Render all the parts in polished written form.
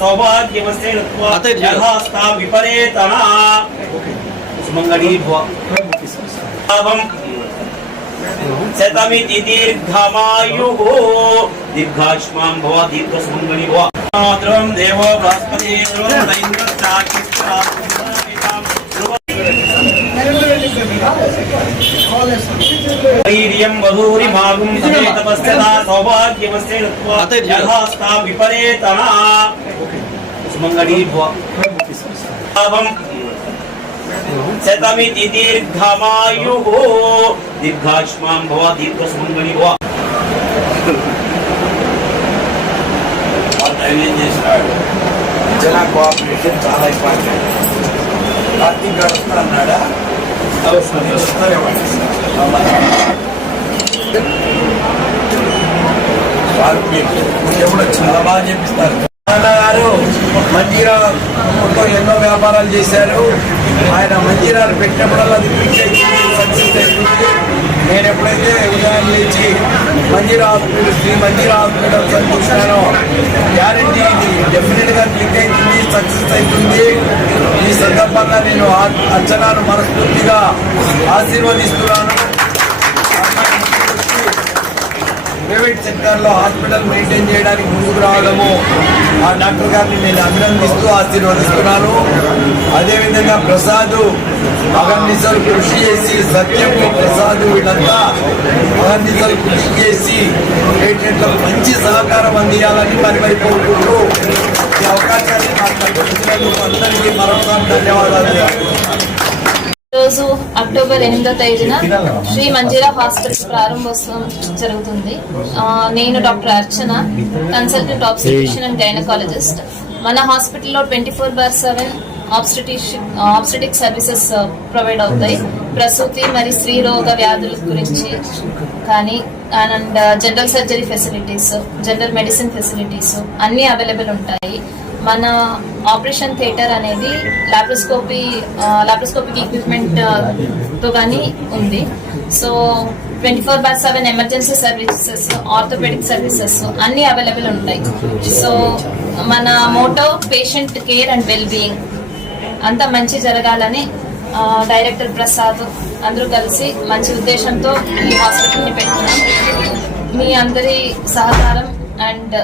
सौभाग्यमस्ते यथास्ता विपरेतना सुमंगली भव शतमिति दीर्घमायुः दीर्घायुष्मान् भव दीर्घसुमंगली भव ध्रुवं देवो बृहस्पति ध्रुवं वीर्यं वधूरिमागुं तपस्यता सौभाग्यमस्ते यथास्ता विपरेतना सुमंगली भव शतमिति दीर्घमायुः दीर्घायुष्मान् भव दीर्घसुमंगली भव జనా కోఆపరేషన్ చాలా ఇంపార్టెంట్. కార్తీక్ గారు వస్తారన్నాడా? ఎప్పుడు చాలా బాగా చేపిస్తారు. గారు మంజీరా ఎన్నో వ్యాపారాలు చేశారు. ఆయన మంజీరాలు పెట్టినప్పుడల్లా అది క్లిక్ అవుతుంది, సక్సెస్ అవుతుంది. నేను ఎప్పుడైతే ఉదయం లేచి మంజీరా హాస్పిటల్ శ్రీ మంజీరా హాస్పిటల్స్ అని చూసినానో గ్యారంటీ ఇది డెఫినెట్గా క్లిక్ అవుతుంది, సక్సెస్ అవుతుంది. ఈ సందర్భంగా నేను అర్చనను మనస్ఫూర్తిగా ఆశీర్వదిస్తున్నాను. ప్రైవేట్ సెక్టార్లో హాస్పిటల్ మెయింటైన్ చేయడానికి ముందుకు రావడము ఆ డాక్టర్ గారిని నేను అభినందిస్తూ ఆశీర్వదిస్తున్నాను. అదేవిధంగా ప్రసాద్ అగర్నిసలు కృషి చేసి సత్యము ప్రసాద్ వీళ్ళంతా అగర్నిసలు కృషి చేసి పేషెంట్లకు మంచి సహకారం అందించాలని పరివైపోకుంటూ ఈ అవకాశాన్ని నాకు కల్పించినందుకు అందరికీ మరొకసారి ధన్యవాదాలు. రోజు అక్టోబర్ 8వ తేదీన శ్రీ మంజీరా హాస్పిటల్స్ ప్రారంభోత్సవం జరుగుతుంది. నేను doctor Archana, consultant obstetrician and gynaecologist. మన హాస్పిటల్లో 24/7 ఆబ్స్టెటిక్ సర్వీసెస్ ప్రొవైడ్ అవుతాయి. ప్రసూతి మరియు స్త్రీ రోగ వ్యాధుల గురించి కానీ and general surgery facilities, general medicine facilities అన్నీ అవైలబుల్ ఉంటాయి. మన ఆపరేషన్ థియేటర్ అనేది లాప్రోస్కోపిక్ ఎక్విప్మెంట్ తో కానీ ఉంది. So 24/7 emergency services, orthopaedic services అన్ని అవైలబుల్ ఉంటాయి. సో మన motto patient care and well being అంతా మంచి జరగాలని డైరెక్టర్ ప్రసాద్ అందరూ కలిసి మంచి ఉద్దేశంతో ఈ హాస్పిటల్ని పెట్టుకున్నాం. మీ అందరి సహకారం అండ్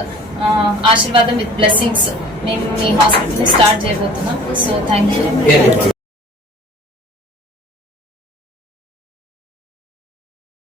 ఆశీర్వాదం విత్ బ్లెస్సింగ్స్ మేము ఈ హాస్పిటల్ని స్టార్ట్ చేయబోతున్నాం. So thank you.